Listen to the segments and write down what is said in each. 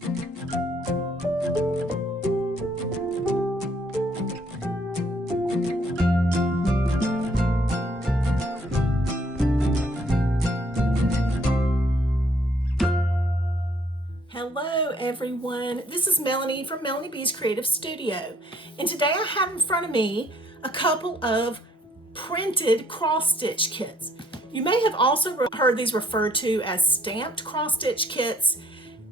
Hello everyone, this is Melanie from Melanie B's Creative Studio, and today I have in front of me a couple of printed cross-stitch kits. You may have also heard these referred to as stamped cross-stitch kits.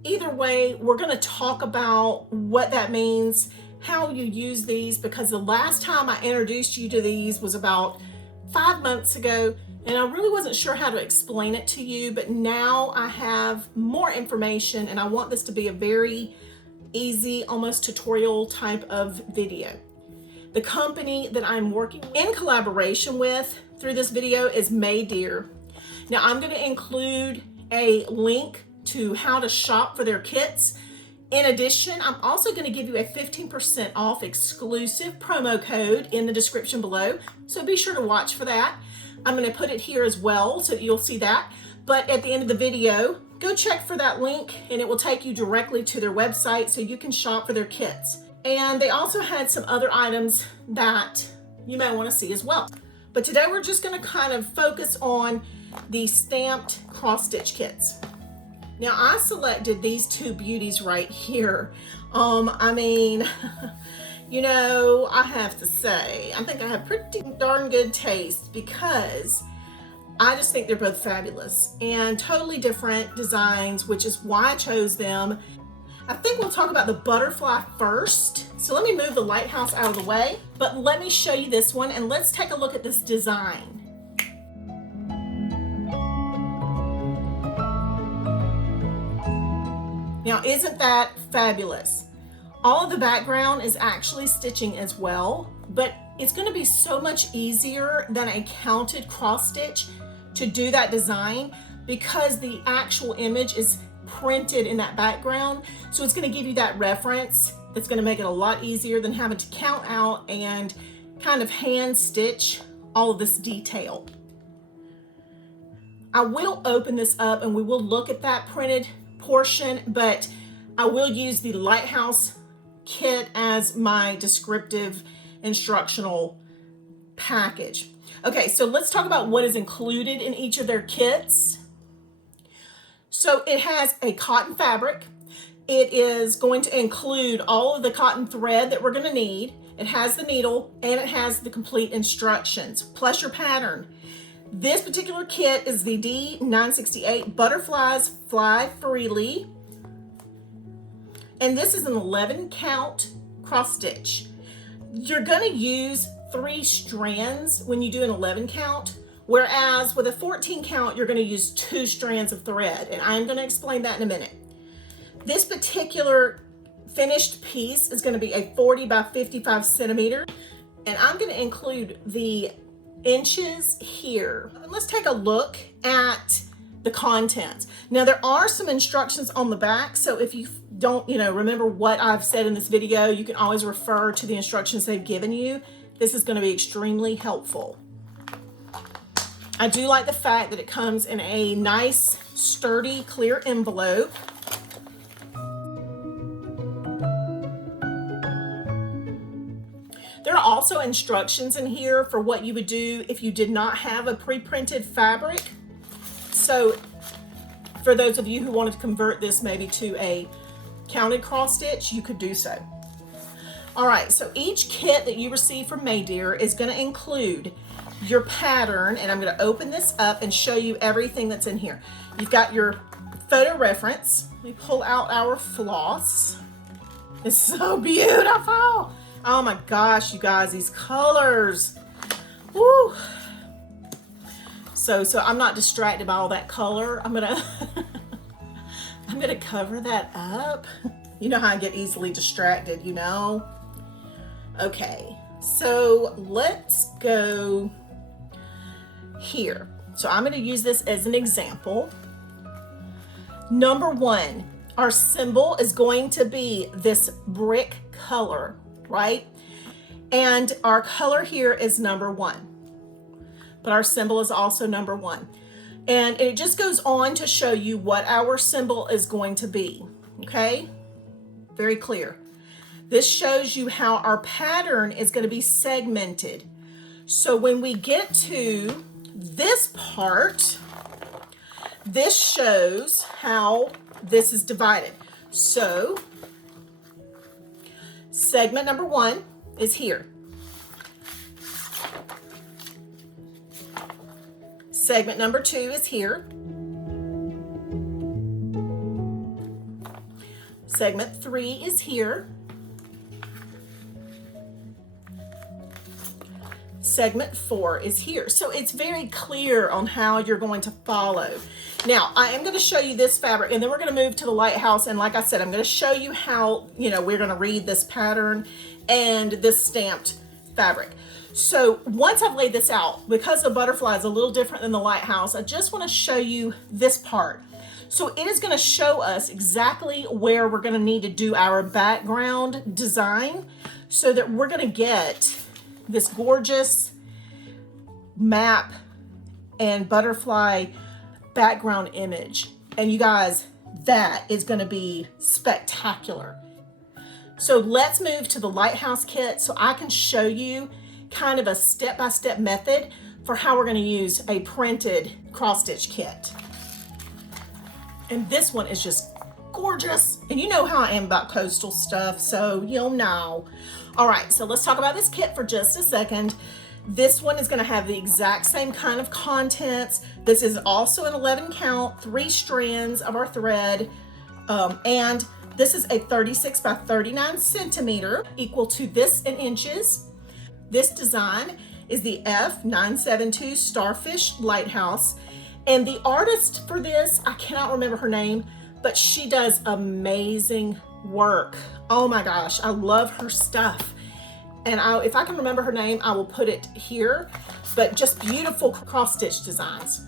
Either way, we're going to talk about what that means, how you use these, because the last time I introduced you to these was about 5 months ago, and I really wasn't sure how to explain it to you, but now I have more information and I want this to be a very easy, almost tutorial type of video. The company that I'm working in collaboration with through this video is Maydear. Now I'm going to include a link to how to shop for their kits. In addition, I'm also going to give you a 15% off exclusive promo code in the description below, so be sure to watch for that. I'm going to put it here as well so that you'll see that. But at the end of the video, go check for that link and it will take you directly to their website so you can shop for their kits. And they also had some other items that you may want to see as well. But today we're just going to kind of focus on the stamped cross-stitch kits. Now I selected these two beauties right here. I mean, you know, I have to say, I think I have pretty darn good taste because I just think they're both fabulous and totally different designs, which is why I chose them. I think we'll talk about the butterfly first. So let me move the Lighthouse out of the way, but let me show you this one and let's take a look at this design. Now, isn't that fabulous? All of the background is actually stitching as well, but it's going to be so much easier than a counted cross stitch to do that design because the actual image is printed in that background. So it's going to give you that reference. It's going to make it a lot easier than having to count out and kind of hand stitch all of this detail. I will open this up and we will look at that printed portion, but I will use the Lighthouse kit as my descriptive instructional package. Okay, so let's talk about what is included in each of their kits. So it has a cotton fabric. It is going to include all of the cotton thread that we're going to need. It has the needle and it has the complete instructions, plus your pattern. This particular kit is the D968 Butterflies Fly Freely. And this is an 11 count cross stitch. You're going to use 3 strands when you do an 11 count, whereas with a 14 count, you're going to use 2 strands of thread. And I'm going to explain that in a minute. This particular finished piece is going to be a 40 by 55 centimeter. And I'm going to include the inches here. And let's take a look at the contents. Now there are some instructions on the back, so if you don't, remember what I've said in this video, you can always refer to the instructions they've given you. This is going to be extremely helpful. I do like the fact that it comes in a nice, sturdy, clear envelope. There are also instructions in here for what you would do if you did not have a pre-printed fabric. So for those of you who wanted to convert this maybe to a counted cross stitch, you could do so. All right, so each kit that you receive from Maydear is going to include your pattern, and I'm going to open this up and show you everything that's in here. You've got your photo reference. Let me pull out our floss. It's so beautiful. Oh my gosh, you guys, these colors. Woo. So I'm not distracted by all that color. I'm gonna cover that up. You know how I get easily distracted, you know? Okay, so let's go here. So I'm gonna use this as an example. Number 1, our symbol is going to be this brick color, right? And our color here is number 1, but our symbol is also number 1. And it just goes on to show you what our symbol is going to be, okay? very clear. This shows you how our pattern is going to be segmented. So when we get to this part, this shows how this is divided. So segment number 1 is here. Segment number 2 is here. Segment 3 is here. Segment 4 is here. So it's very clear on how you're going to follow. Now, I am going to show you this fabric, and then we're going to move to the Lighthouse. And like I said, I'm going to show you how, we're going to read this pattern and this stamped fabric. So once I've laid this out, because the butterfly is a little different than the Lighthouse, I just want to show you this part. So it is going to show us exactly where we're going to need to do our background design so that we're going to get this gorgeous map and butterfly background image. And you guys, that is going to be spectacular. So let's move to the Lighthouse kit so I can show you kind of a step-by-step method for how we're going to use a printed cross-stitch kit. And this one is just gorgeous. And you know how I am about coastal stuff, so you'll know. All right, so let's talk about this kit for just a second. This one is going to have the exact same kind of contents. This is also an 11 count, 3 strands of our thread. And this is a 36 by 39 centimeter, equal to this in inches. This design is the F972 Starfish Lighthouse. And the artist for this, I cannot remember her name, but she does amazing work. Oh my gosh, I love her stuff. And if I can remember her name, I will put it here, but just beautiful cross-stitch designs.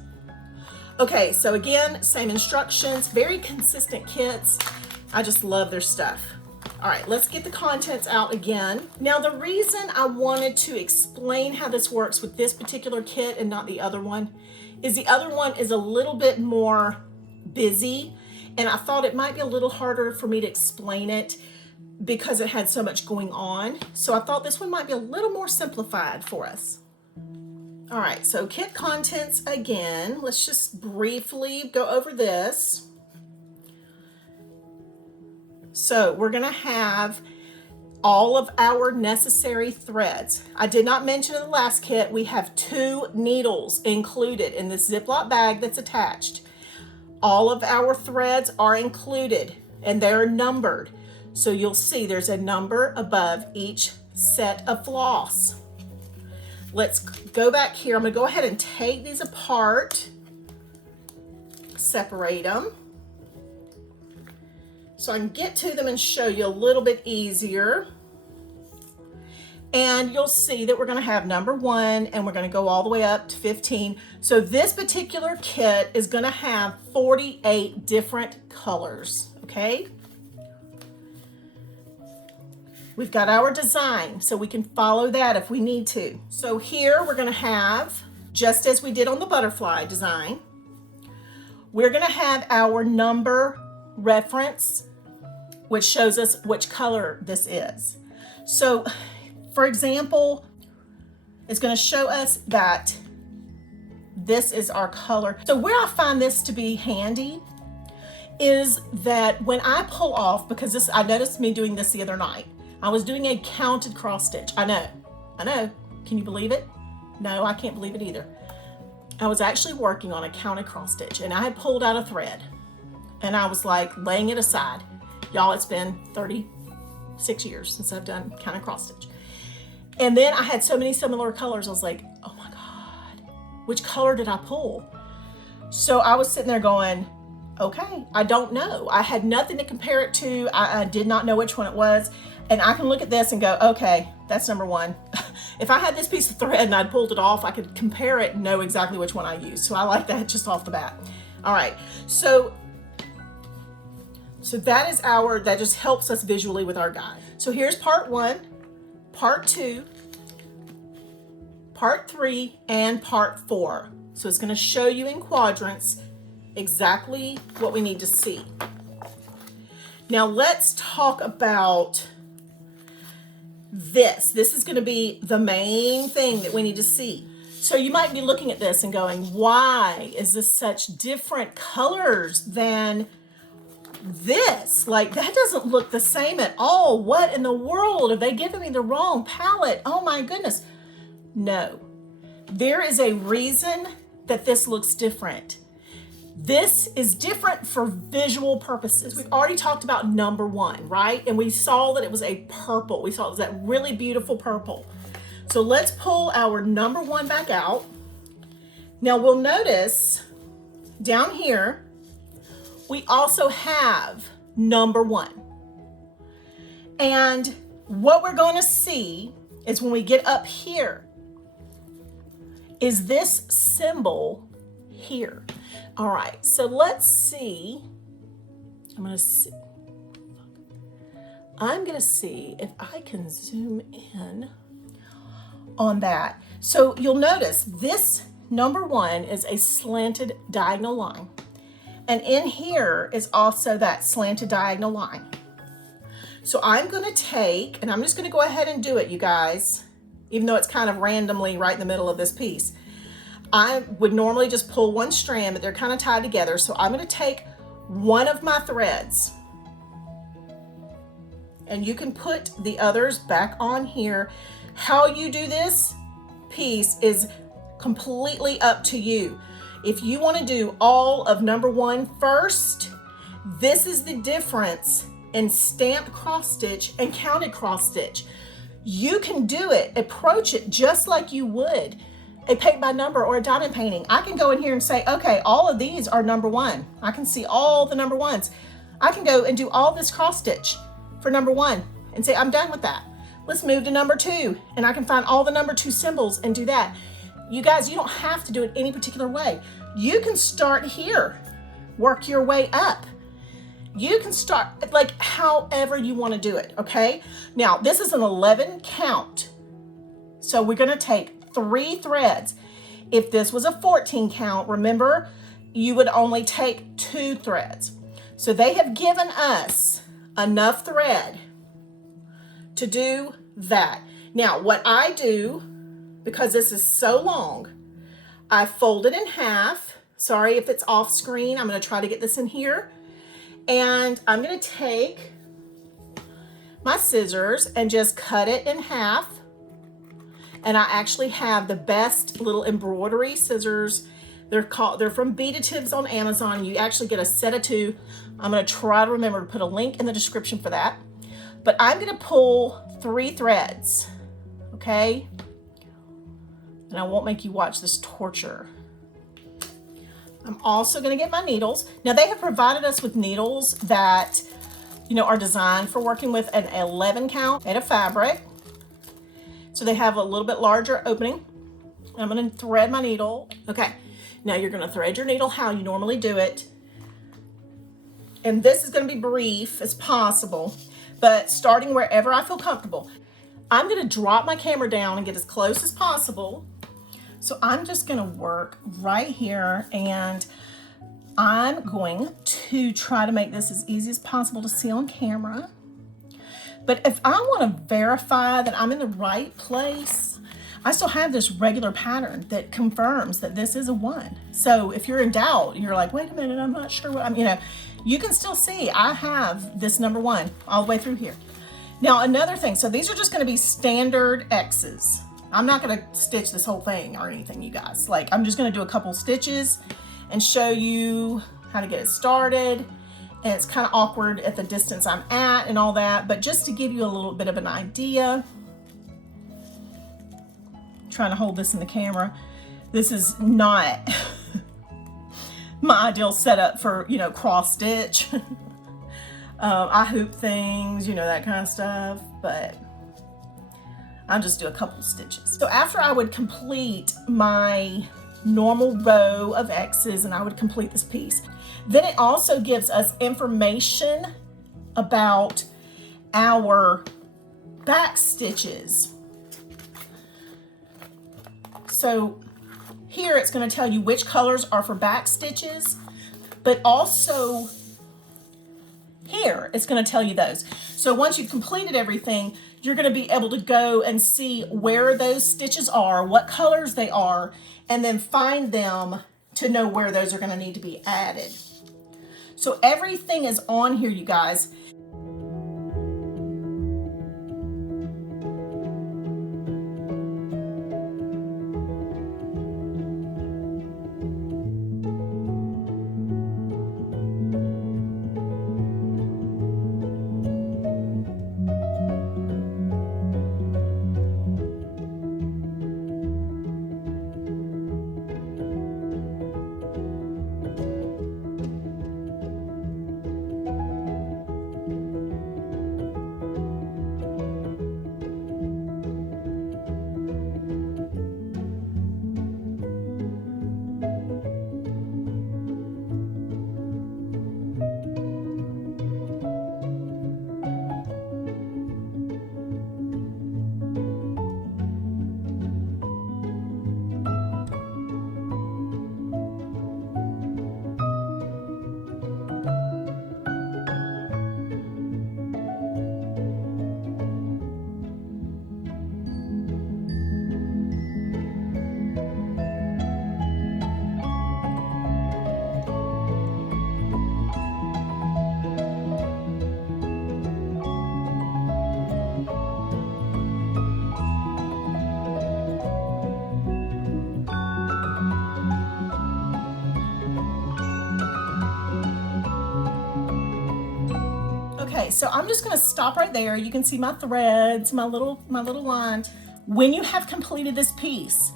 Okay, so again, same instructions, very consistent kits. I just love their stuff. All right, let's get the contents out again. Now, the reason I wanted to explain how this works with this particular kit and not the other one is the other one is a little bit more busy, and I thought it might be a little harder for me to explain it because it had so much going on. So I thought this one might be a little more simplified for us. All right, so kit contents again. Let's just briefly go over this. So we're gonna have all of our necessary threads. I did not mention in the last kit, we have 2 needles included in this Ziploc bag that's attached. All of our threads are included and they're numbered. So you'll see there's a number above each set of floss. Let's go back here. I'm gonna go ahead and take these apart, separate them, so I can get to them and show you a little bit easier. And you'll see that we're gonna have number 1 and we're gonna go all the way up to 15. So this particular kit is gonna have 48 different colors, okay? We've got our design, so we can follow that if we need to. So here we're gonna have, just as we did on the butterfly design, we're gonna have our number reference, which shows us which color this is. So, for example, it's gonna show us that this is our color. So where I find this to be handy is that when I pull off, because this, I noticed me doing this the other night, I was doing a counted cross stitch. I know. Can you believe it? No, I can't believe it either. I was actually working on a counted cross stitch and I had pulled out a thread and I was like laying it aside. Y'all, it's been 36 years since I've done counted cross stitch. And then I had so many similar colors. I was like, oh my God, which color did I pull? So I was sitting there going, okay, I don't know. I had nothing to compare it to. I did not know which one it was. And I can look at this and go, okay, that's number 1. If I had this piece of thread and I'd pulled it off, I could compare it and know exactly which one I used. So I like that just off the bat. All right, so that is that just helps us visually with our guide. So here's part 1, part 2, part 3, and part 4. So it's gonna show you in quadrants exactly what we need to see. Now let's talk about this. This is going to be the main thing that we need to see. So you might be looking at this and going, why is this such different colors than this? Like, that doesn't look the same at all. What in the world? Have they given me the wrong palette? Oh my goodness. No, there is a reason that this looks different. This is different for visual purposes. We've already talked about number one, right? And we saw that it was a purple. We saw it was that really beautiful purple. So let's pull our number one back out. Now we'll notice down here, we also have number one. And what we're going to see is when we get up here, is this symbol here. All right, so let's see. I'm gonna see if I can zoom in on that. So you'll notice this number one is a slanted diagonal line. And in here is also that slanted diagonal line. So I'm gonna take, and I'm just gonna go ahead and do it, you guys, even though it's kind of randomly right in the middle of this piece. I would normally just pull one strand, but they're kind of tied together. So I'm going to take one of my threads, and you can put the others back on here. How you do this piece is completely up to you. If you want to do all of number one first, this is the difference in stamped cross stitch and counted cross stitch. You can do it, approach it just like you would a paint by number or a diamond painting. I can go in here and say, okay, all of these are number one. I can see all the number ones. I can go and do all this cross stitch for number one and say, I'm done with that. Let's move to number two. And I can find all the number two symbols and do that. You guys, you don't have to do it any particular way. You can start here, work your way up. You can start like however you want to do it, okay? Now, this is an 11 count. So we're gonna take 3 threads. If this was a 14 count, remember, you would only take 2 threads. So they have given us enough thread to do that. Now, what I do, because this is so long, I fold it in half. Sorry if it's off screen. I'm going to try to get this in here. And I'm going to take my scissors and just cut it in half. And I actually have the best little embroidery scissors. They're from Beadatives on Amazon. You actually get a set of 2. I'm going to try to remember to put a link in the description for that. But I'm going to pull 3 threads, okay? And I won't make you watch this torture. I'm also going to get my needles. Now they have provided us with needles that, you know, are designed for working with an 11 count made of fabric. So they have a little bit larger opening. I'm going to thread my needle. Okay, now you're going to thread your needle how you normally do it. And this is going to be brief as possible, but starting wherever I feel comfortable. I'm going to drop my camera down and get as close as possible. So I'm just going to work right here, and I'm going to try to make this as easy as possible to see on camera. But if I want to verify that I'm in the right place, I still have this regular pattern that confirms that this is a 1. So if you're in doubt, you're like, wait a minute, I'm not sure what I'm, you know, you can still see I have this number 1 all the way through here. Now, another thing, so these are just going to be standard X's. I'm not going to stitch this whole thing or anything, you guys. Like, I'm just going to do a couple stitches and show you how to get it started. And it's kind of awkward at the distance I'm at and all that, but just to give you a little bit of an idea, trying to hold this in the camera, this is not my ideal setup for, you know, cross stitch. I hoop things, you know, that kind of stuff, but I'll just do a couple stitches. So after I would complete my normal row of X's and I would complete this piece, then it also gives us information about our back stitches. So here it's going to tell you which colors are for back stitches, but also here, it's going to tell you those. So once you've completed everything, you're going to be able to go and see where those stitches are, what colors they are, and then find them to know where those are going to need to be added. So everything is on here, you guys. Okay, so I'm just going to stop right there. You can see my threads, my little line. When you have completed this piece,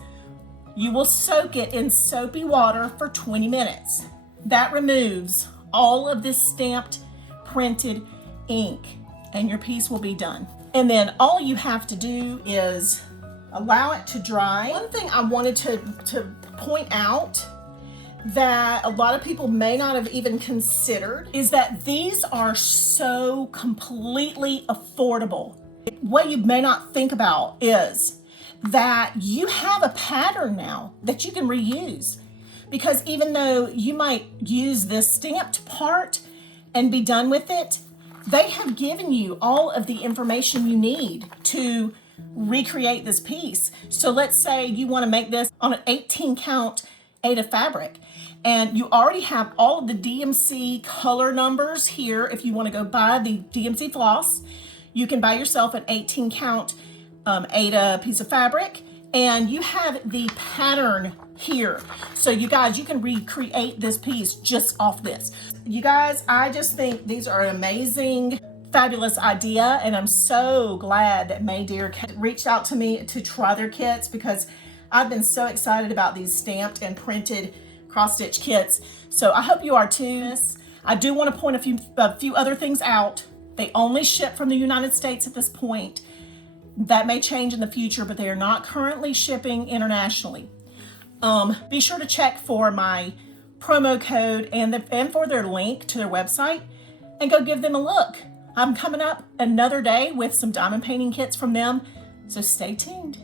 you will soak it in soapy water for 20 minutes. That removes all of this stamped, printed ink, and your piece will be done. And then all you have to do is allow it to dry. One thing I wanted to point out that a lot of people may not have even considered is that these are so completely affordable. What you may not think about is that you have a pattern now that you can reuse, because even though you might use this stamped part and be done with it, they have given you all of the information you need to recreate this piece. So let's say you want to make this on an 18 count Aida fabric, and you already have all of the DMC color numbers here. If you want to go buy the DMC floss, you can buy yourself an 18 count Aida piece of fabric, and you have the pattern here. So you guys, you can recreate this piece just off this. You guys, I just think these are an amazing, fabulous idea, and I'm so glad that Maydear reached out to me to try their kits, because I've been so excited about these stamped and printed cross-stitch kits. So I hope you are too. I do want to point a few other things out. They only ship from the United States at this point. That may change in the future, but they are not currently shipping internationally. Be sure to check for my promo code and for their link to their website, and go give them a look. I'm coming up another day with some diamond painting kits from them, so stay tuned.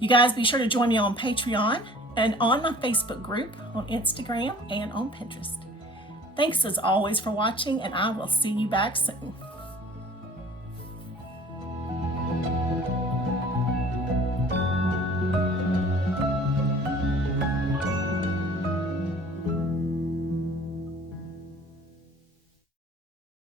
You guys, be sure to join me on Patreon and on my Facebook group, on Instagram, and on Pinterest. Thanks as always for watching, and I will see you back soon.